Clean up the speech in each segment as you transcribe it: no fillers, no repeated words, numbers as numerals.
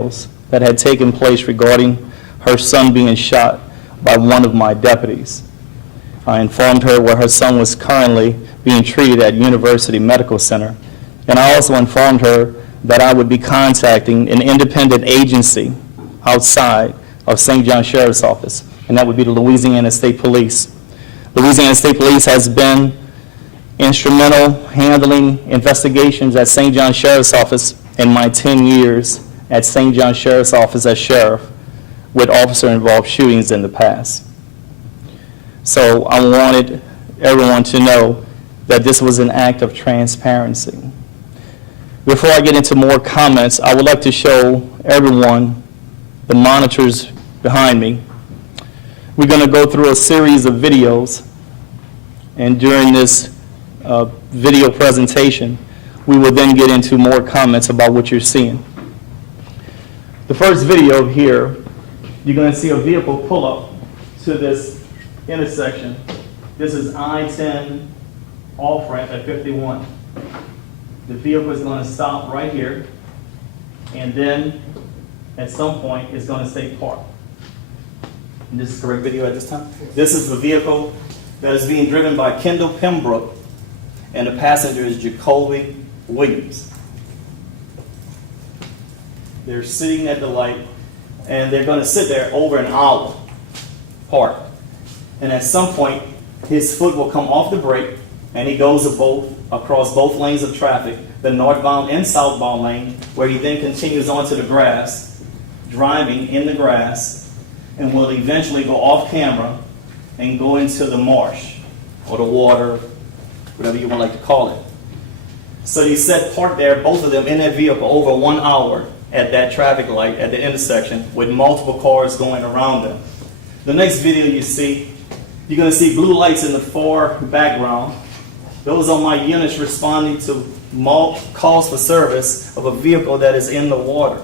that had taken place regarding her son being shot by one of my deputies. I informed her where her son was currently being treated at University Medical Center, and I also informed her that I would be contacting an independent agency outside of St. John Sheriff's Office, and that would be the Louisiana State Police. Louisiana State Police has been instrumental handling investigations at St. John Sheriff's Office in my 10 years at St. John Sheriff's Office as sheriff with officer-involved shootings in the past. So I wanted everyone to know that this was an act of transparency. Before I get into more comments, I would like to show everyone the monitors behind me. We're going to go through a series of videos, and during this video presentation, we will then get into more comments about what you're seeing. The first video here, you're going to see a vehicle pull up to this intersection. This is I-10 off-ramp at 51. The vehicle is going to stop right here, and then at some point it's going to stay parked. And this is the correct video at this time? This is the vehicle that is being driven by Kendall Pembroke, and the passenger is Jacoby Williams. They're sitting at the light, and they're going to sit there over an hour parked. And at some point, his foot will come off the brake, and he goes across both lanes of traffic, the northbound and southbound lane, where he then continues onto the grass, driving in the grass, and will eventually go off camera and go into the marsh or the water, whatever you would like to call it. So he sat parked there, both of them in that vehicle, over 1 hour at that traffic light at the intersection with multiple cars going around them. The next video you see, you're going to see blue lights in the far background. Those are my units responding to calls for service of a vehicle that is in the water.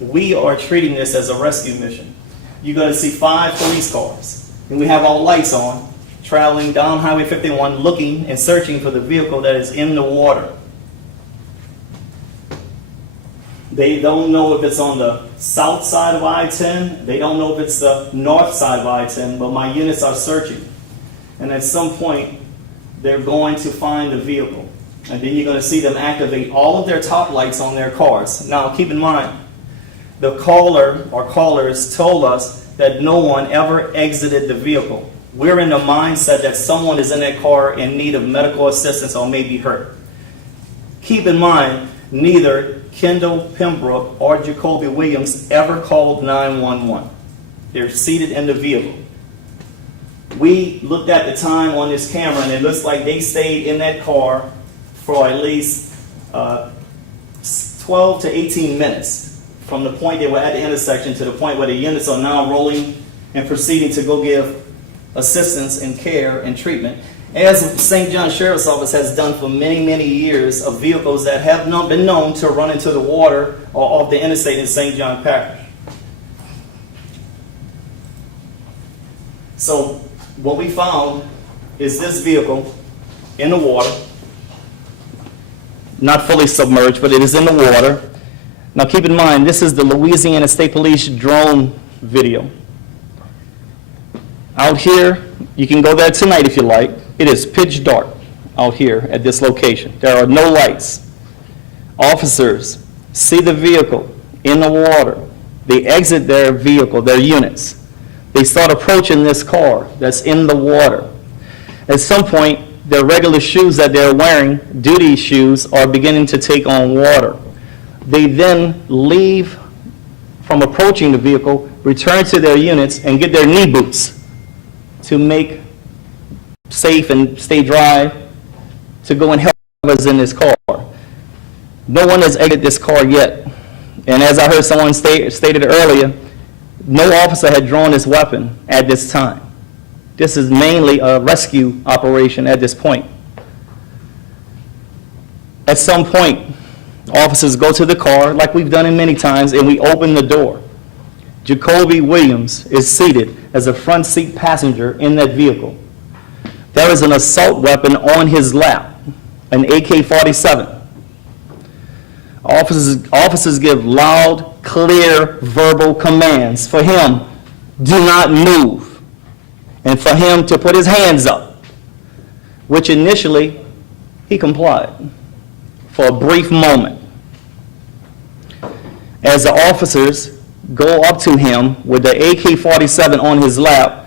We are treating this as a rescue mission. You're going to see 5 police cars, and we have our lights on, traveling down Highway 51, looking and searching for the vehicle that is in the water. They don't know if it's on the south side of I-10. They don't know if it's the north side of I-10, but my units are searching. And at some point, they're going to find the vehicle. And then you're going to see them activate all of their top lights on their cars. Now, keep in mind, the caller or callers told us that no one ever exited the vehicle. We're in the mindset that someone is in that car in need of medical assistance or may be hurt. Keep in mind, neither Kendall Pembroke or Jacoby Williams ever called 911. They're seated in the vehicle. We looked at the time on this camera, and it looks like they stayed in that car for at least 12 to 18 minutes from the point they were at the intersection to the point where the units are now rolling and proceeding to go give assistance and care and treatment, as St. John Sheriff's Office has done for many, many years, of vehicles that have not been known to run into the water or off the interstate in St. John Parish. So what we found is this vehicle in the water, not fully submerged, but it is in the water. Now keep in mind, this is the Louisiana State Police drone video. Out here, you can go there tonight if you like. It is pitch dark out here at this location. There are no lights. Officers see the vehicle in the water. They exit their vehicle, their units. They start approaching this car that's in the water. At some point, their regular shoes that they're wearing, duty shoes, are beginning to take on water. They then leave from approaching the vehicle, return to their units, and get their knee boots to make safe and stay dry to go and help us in this car. No one has exited this car yet. And as I heard someone stated earlier, no officer had drawn his weapon at this time. This is mainly a rescue operation at this point. At some point, officers go to the car, like we've done it many times, and we open the door. Jacoby Williams is seated as a front seat passenger in that vehicle. There is an assault weapon on his lap, an AK-47. Officers give loud clear verbal commands for him, do not move, and for him to put his hands up, which initially he complied for a brief moment. As the officers go up to him with the AK-47 on his lap,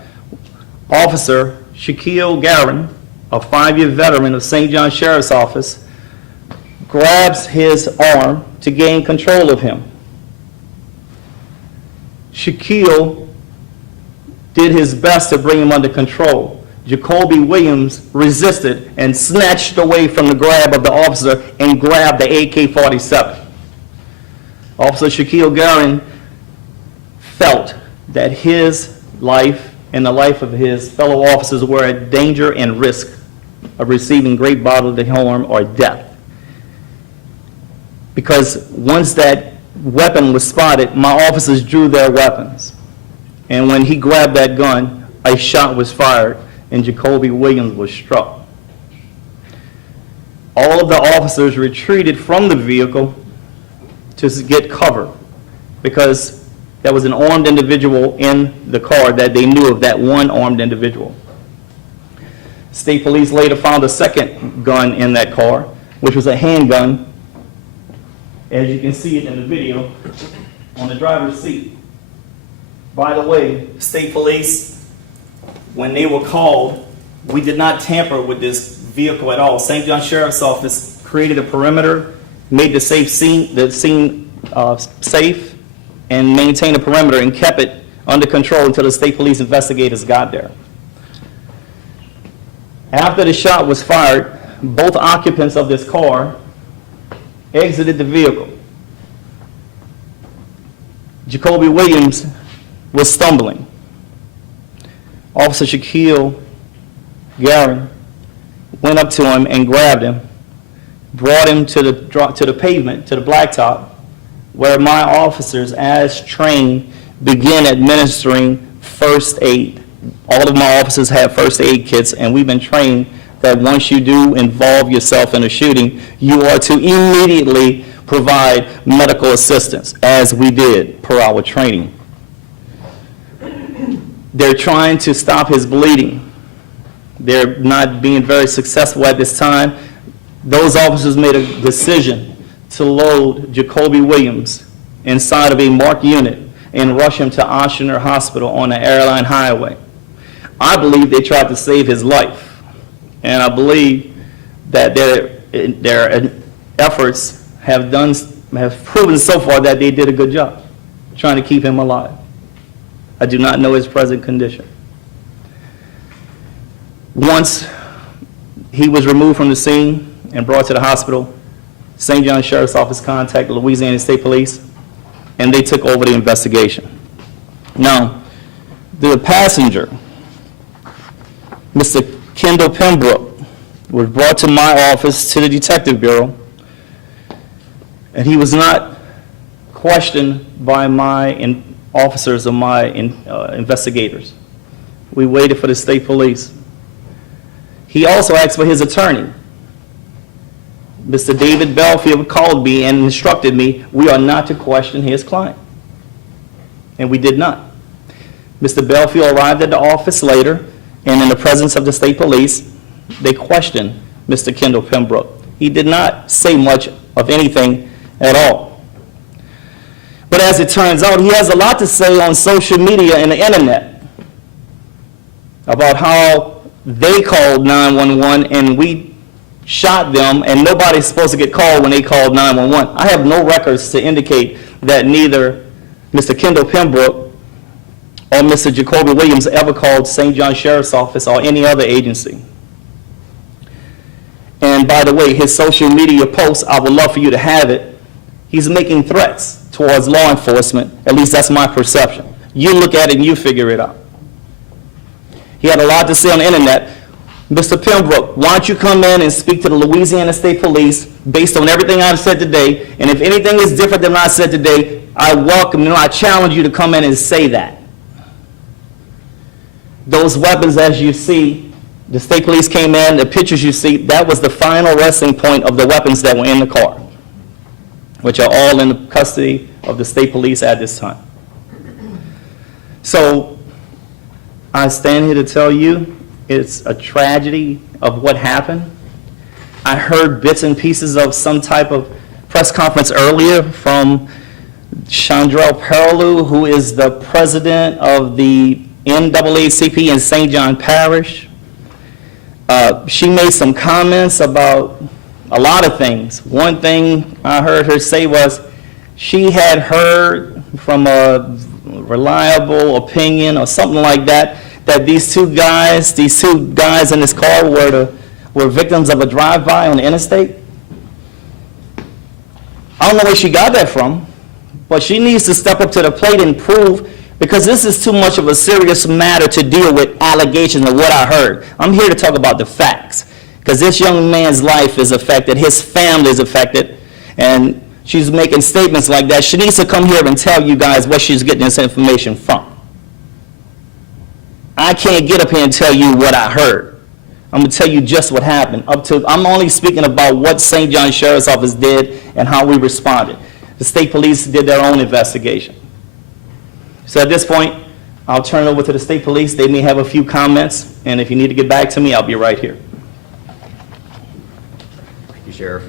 Officer Shaquille Garin, a 5-year veteran of St. John Sheriff's Office, grabs his arm to gain control of him. Shaquille did his best to bring him under control. Jacoby Williams resisted and snatched away from the grab of the officer and grabbed the AK-47. Officer Shaquille Garin felt that his life and the life of his fellow officers were at danger and risk of receiving great bodily harm or death. Because once that weapon was spotted, my officers drew their weapons. And when he grabbed that gun, a shot was fired and Jacoby Williams was struck. All of the officers retreated from the vehicle to get cover because there was an armed individual in the car that they knew of, that one armed individual. State police later found a second gun in that car, which was a handgun, as you can see it in the video, on the driver's seat. By the way, state police, when they were called, we did not tamper with this vehicle at all. St. John Sheriff's Office created a perimeter, made the scene safe, and maintained a perimeter and kept it under control until the state police investigators got there. After the shot was fired, both occupants of this car exited the vehicle. Jacoby Williams was stumbling. Officer Shaquille Garin went up to him and grabbed him, brought him to the pavement, to the blacktop, where my officers, as trained, began administering first aid. All of my officers have first aid kits, and we've been trained that once you do involve yourself in a shooting, you are to immediately provide medical assistance, as we did per our training. They're trying to stop his bleeding. They're not being very successful at this time. Those officers made a decision to load Jacoby Williams inside of a marked unit and rush him to Oshner Hospital on the airline highway. I believe they tried to save his life, and I believe that their efforts have proven so far that they did a good job trying to keep him alive. I do not know his present condition. Once he was removed from the scene and brought to the hospital, St. John Sheriff's Office contacted Louisiana State Police, and they took over the investigation. Now, the passenger, Mr. Kendall Pembroke, was brought to my office, to the Detective Bureau, and he was not questioned by my officers or my investigators. We waited for the state police. He also asked for his attorney. Mr. David Belfield called me and instructed me we are not to question his client. And we did not. Mr. Belfield arrived at the office later, and in the presence of the state police, they questioned Mr. Kendall Pembroke. He did not say much of anything at all. But as it turns out, he has a lot to say on social media and the internet about how they called 911 and we shot them, and nobody's supposed to get called when they called 911. I have no records to indicate that neither Mr. Kendall Pembroke or Mr. Jacoby Williams ever called St. John Sheriff's Office or any other agency. And by the way, his social media posts, I would love for you to have it. He's making threats towards law enforcement. At least that's my perception. You look at it and you figure it out. He had a lot to say on the internet. Mr. Pembroke, why don't you come in and speak to the Louisiana State Police based on everything I've said today, and if anything is different than what I said today, I welcome you, I challenge you to come in and say that. Those weapons, as you see, the state police came in, the pictures you see, that was the final resting point of the weapons that were in the car. which are all in the custody of the state police at this time. So I stand here to tell you it's a tragedy of what happened. I heard bits and pieces of some type of press conference earlier from Chandrell Perlew, who is the president of the NAACP in St. John Parish. She made some comments about a lot of things. One thing I heard her say was she had heard from a reliable opinion or something like that, that these two guys in this car were victims of a drive-by on the interstate. I don't know where she got that from, but she needs to step up to the plate and prove, because this is too much of a serious matter to deal with allegations of what I heard. I'm here to talk about the facts, because this young man's life is affected, his family is affected, and she's making statements like that. She needs to come here and tell you guys where she's getting this information from. I can't get up here and tell you what I heard. I'm going to tell you just what happened. I'm only speaking about what St. John Sheriff's Office did and how we responded. The state police did their own investigation. So at this point, I'll turn it over to the state police. They may have a few comments, and if you need to get back to me, I'll be right here. Thank you, Sheriff.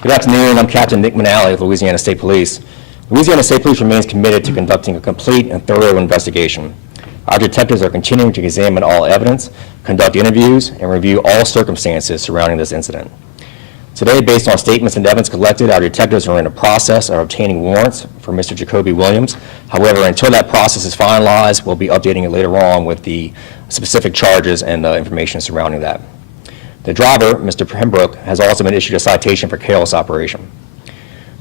Good afternoon. I'm Captain Nick Manali of Louisiana State Police. Louisiana State Police remains committed to conducting a complete and thorough investigation. Our detectives are continuing to examine all evidence, conduct interviews, and review all circumstances surrounding this incident. Today, based on statements and evidence collected, our detectives are in the process of obtaining warrants for Mr. Jacoby Williams. However, until that process is finalized, we'll be updating it later on with the specific charges and information surrounding that. The driver, Mr. Pembroke, has also been issued a citation for careless operation.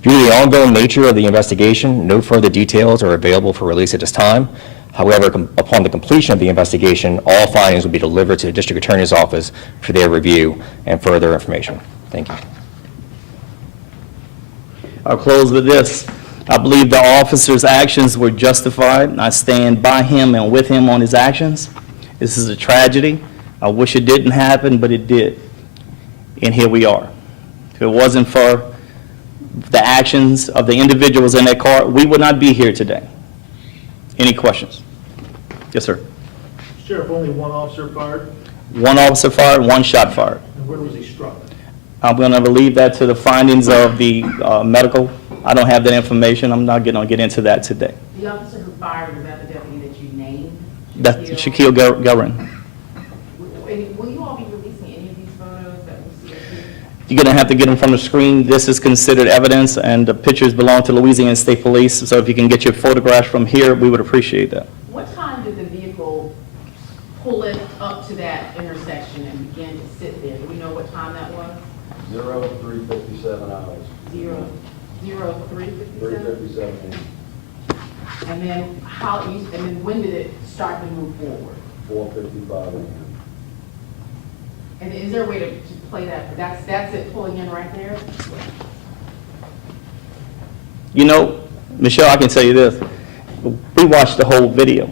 Due to the ongoing nature of the investigation, no further details are available for release at this time. However, upon the completion of the investigation, all findings will be delivered to the District Attorney's Office for their review and further information. Thank you. I'll close with this. I believe the officer's actions were justified. I stand by him and with him on his actions. This is a tragedy. I wish it didn't happen, but it did. And here we are. If it wasn't for the actions of the individuals in that car, we would not be here today. Any questions? Yes, sir. Sheriff, only one officer fired? One officer fired, one shot fired. And where was he struck? I'm going to leave that to the findings of the medical. I don't have that information. I'm not going to get into that today. The officer who fired, was that the deputy that you named? That's Shaquille Guerin. Will you all be releasing any of these photos that we'll see? You're going to have to get them from the screen. This is considered evidence, and the pictures belong to Louisiana State Police. So if you can get your photographs from here, we would appreciate that. What time did the vehicle pull it up to that intersection and begin to sit there? Do we know what time that was? 03:57 hours. 03:57? 3:57 And then and then when did it start to move forward? 4:55 a.m. And is there a way to play that? That's it pulling in right there? You know, Michelle, I can tell you this. We watched the whole video.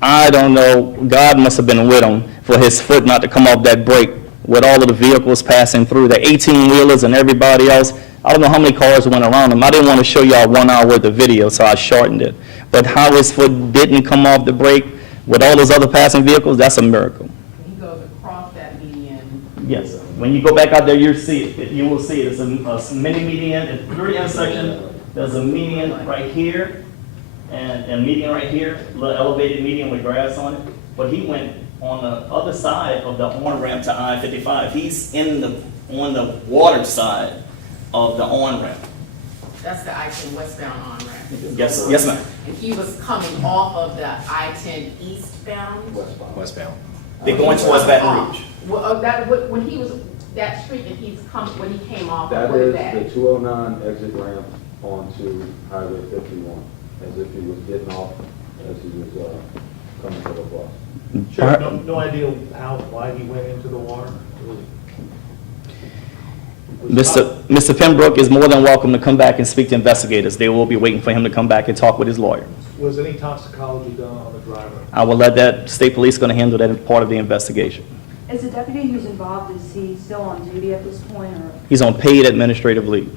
I don't know, God must have been with him for his foot not to come off that brake with all of the vehicles passing through, the 18-wheelers and everybody else. I don't know how many cars went around him. I didn't want to show y'all 1 hour worth of video, so I shortened it. But how his foot didn't come off the brake with all those other passing vehicles, that's a miracle. He goes across that median. Yes. When you go back out there, you'll see it. You will see it. It's a mini median. It's through the intersection. There's a median right here and a median right here, a little elevated median with grass on it. But he went on the other side of the on-ramp to I-55. He's on the water side of the on-ramp. That's the I-10 westbound on-ramp. Yes, ma'am. And he was coming off of the I-10 eastbound? Westbound. They're going towards Baton Rouge. Well, when he was, that street that when he came off, That what is is that? the 209 exit ramp onto Highway 51, as if he was getting off as he was coming to the bus. Sheriff, no idea why he went into the water? Mr. Pembroke is more than welcome to come back and speak to investigators. They will be waiting for him to come back and talk with his lawyer. Was any toxicology done on the driver? I will let that state police going to handle that as part of the investigation. Is the deputy who's involved, is he still on duty at this point, or He's on paid administrative leave.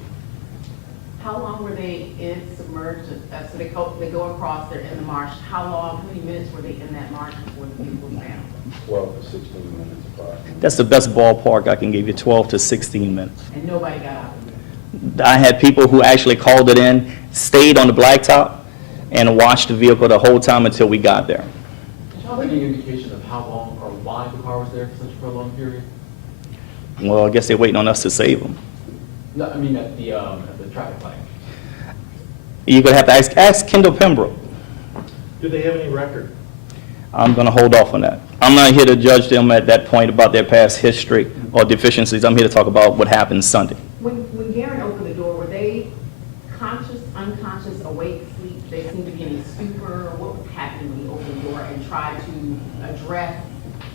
how long were they in submerged? So they go across, they're in the marsh. How long, how many minutes were they in that marsh before the vehicle was found? 12 to 16 minutes approximately. That's the best ballpark I can give you, 12 to 16 minutes. And nobody got out of it? I had people who actually called it in, stayed on the blacktop, and watched the vehicle the whole time until we got there. Did y'all have any indication of how long or why the car was there for such a prolonged period? Well, I guess they're waiting on us to save them. No, I mean at the traffic light. You're going to have to ask Kendall Pembroke. Do they have any record? I'm going to hold off on that. I'm not here to judge them at that point about their past history or deficiencies. I'm here to talk about what happened Sunday. When Garen opened the door, were they conscious, unconscious, awake, sleep? They seemed to be in a stupor. What was happening when he opened the door and tried to address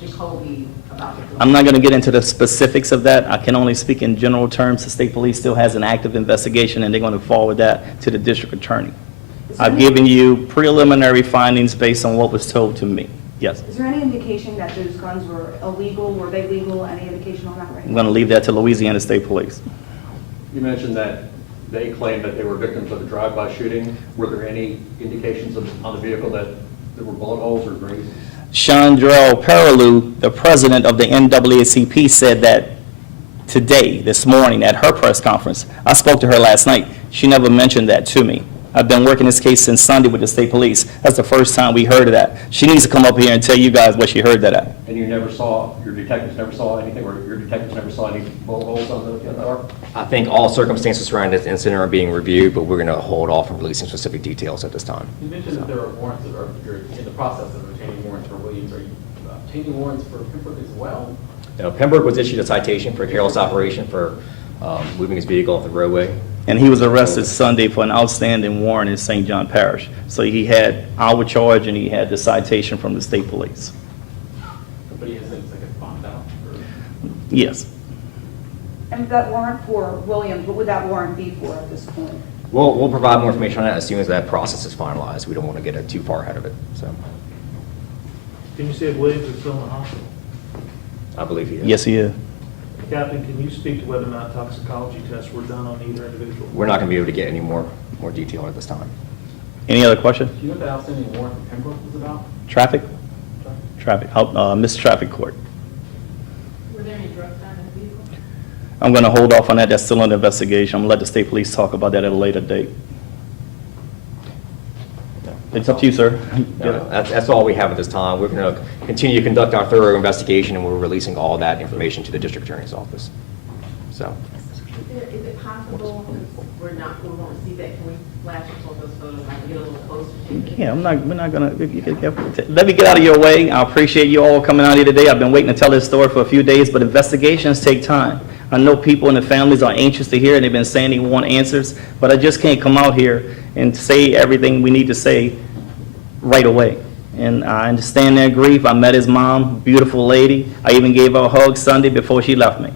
Jacoby about the... I'm not going to get into the specifics of that. I can only speak in general terms. The state police still has an active investigation, and they're going to forward that to the district attorney. I've given you preliminary findings based on what was told to me. Yes. Is there any indication that those guns were illegal? Were they legal? Any indication on that right I'm now? going to leave that to Louisiana State Police. You mentioned that they claimed that they were victims of a drive-by shooting. Were there any indications on the vehicle that there were bullet holes or grazes? Chandrell Perilou, the president of the NAACP, said that today, this morning, at her press conference. I spoke to her last night. She never mentioned that to me. I've been working this case since Sunday with the state police. That's the first time we heard of that. She needs to come up here and tell you guys what she heard that at. And you never saw, your detectives never saw anything, or your detectives never saw any bullet holes on the car? I think all circumstances surrounding this incident are being reviewed, but we're going to hold off on releasing specific details at this time. You mentioned that there were warrants, or you're in the process of obtaining warrants for Williams. Are you obtaining warrants for Pembroke as well? Pembroke was issued a citation for a careless operation for moving his vehicle off the roadway. And he was arrested Sunday for an outstanding warrant in St. John Parish. So he had our charge and he had the citation from the state police. But he has since bond out? Yes. And that warrant for Williams, what would that warrant be for at this point? We'll provide more information on that as soon as that process is finalized. We don't want to get it too far ahead of it, so Can you say if Williams is still in the hospital? I believe he is. Yes, he is. Captain, can you speak to whether or not toxicology tests were done on either individual? We're not going to be able to get any more detail at this time. Any other question? Do you know what the outstanding warrant for Pembroke was about? Traffic? Traffic. Missed traffic court. Were there any drugs found in the vehicle? I'm going to hold off on that. That's still under investigation. I'm going to let the state police talk about that at a later date. It's up to you, sir. No, that's all we have at this time. We're going to continue to conduct our thorough investigation, and we're releasing all that information to the district attorney's office. So, Is it possible, since we won't see that, can we flash both those photos, I can get a little closer to it? Yeah, we're not going to, let me get out of your way. I appreciate you all coming out here today. I've been waiting to tell this story for a few days, but investigations take time. I know people and the families are anxious to hear, and they've been saying they want answers, but I just can't come out here and say everything we need to say right away. And I understand their grief. I met his mom, beautiful lady. I even gave her a hug Sunday before she left me.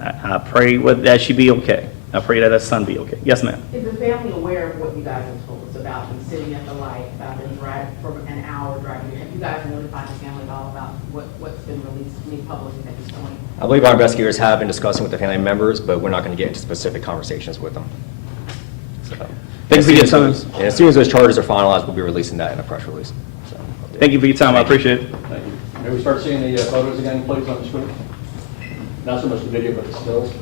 I pray that she be okay. I pray that her son be okay. Yes, ma'am. Is the family aware of what you guys have told us about them sitting at the light, about them driving for an hour driving? Have you guys notified the family at all about what's been released to me publicly at this point? I believe our investigators have been discussing with the family members, but we're not going to get into specific conversations with them. So, Thank you for your time. And as soon as those charges are finalized, we'll be releasing that in a press release. So, Thank you for your time. I appreciate it. Thank you. May we start seeing the photos again, please, on the screen? Not so much the video, but the stills.